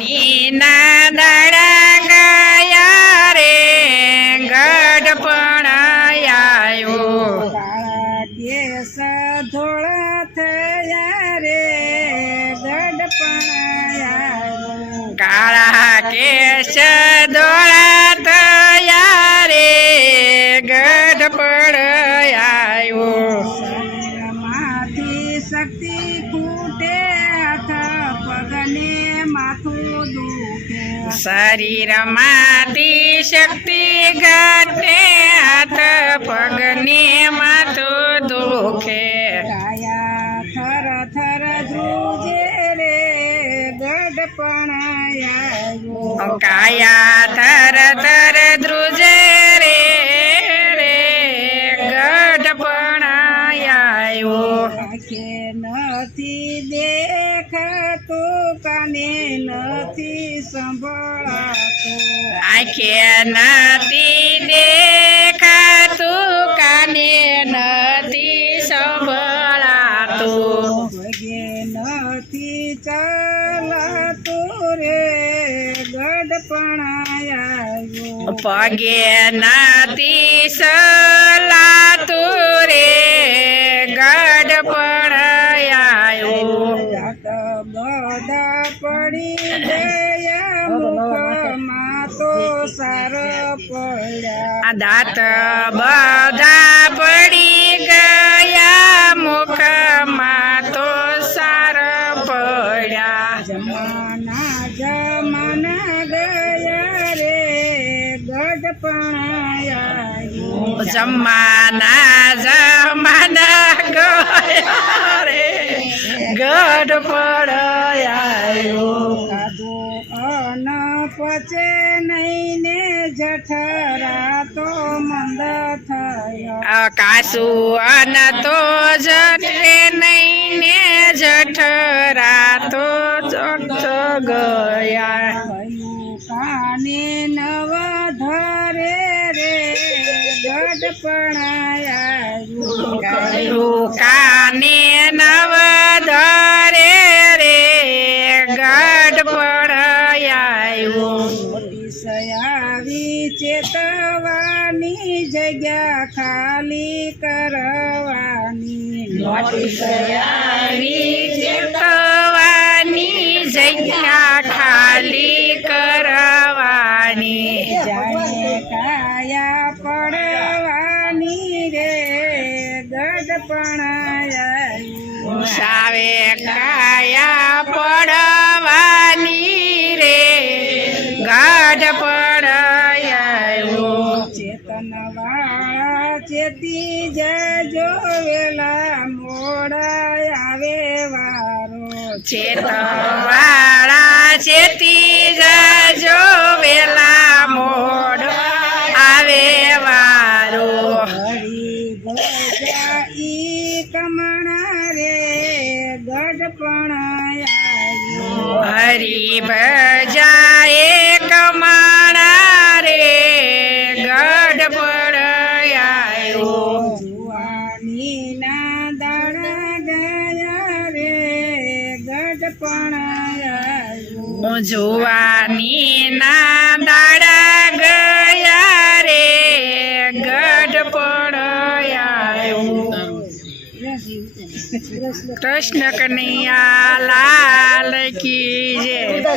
નીના દાડા ગયા રે ગઢપણ આવ્યો કાળા કેસ ધોળા થયા રે ગઢપણ આવ્યો કાળા કેશ ધોળા થયા રે ગઢપણ આવ્યો શરીરમાંથી શક્તિ ખૂટે હાથ પગને માથું દુખે શરીરમાંથી શક્તિ ઘટે હાથ પગને માથું દુખે કાયા થર થર ધ્રુજે રે ગઢપણ આવ્યો કાયા થર થર ધ્રુજે રે ગઢપણ આવ્યો આંખે નથી દેખાતું કાને નથી સંભળાતું આંખે નથી દેખાતું કાને નથી સંભળાતું પગે નથી ચાલતું રે ગઢપણ આવ્યો પગે નથી સલાતું રે ગઢપણ આવ્યો જાત બધા પડી ગયા મુખમાં તો સાર પડ્યા આ દાંત બધા પડી ગયા મુખમાં તો સાર પડ્યા જમાના ગયા રે ગઢપણ આવ્યો જમાના ગયા રે ગઢપણ આવ્યો કાદો અન પચે નહીં ને જઠરા તો મંદ થયો કાસુ અન તો જઠે નહીં ને જઠરા તો જઠ ગયા કયું કાને નવ ધરે રે ગઢપણ આવ્યો કયું કાને નવ ધરે રે ગઢપણ આવ્યો નોટિસ આવી ચેતવાની જગ્યા ખાલી કરવાની નોટિસ આવી ચેતવાની જગ્યા ખાલી કરવાની જાણે કાયા પડવાની રે ગઢપણ આવ્યો સાવે કાયા પડવાની રે ગઢપણ આવ્યો ચેતન વાળા ચેતી જજો વેલા મોડા આવે વારો ચેતવાળા ચેતી જજો વેલા મોડ આવે વારો હરી ભજા ઈ કમણા રે ગઢપણ આવ્યો હરી ભજાએ કમાણા રે ગઢપણ આવ્યો જુવાની ના દાડા ગયા રે ગઢપણ આવ્યો જુવાની ના દાડા ગયા રે ગઢપણ આવ્યો કૃષ્ણ કનૈયા લાલ કી જય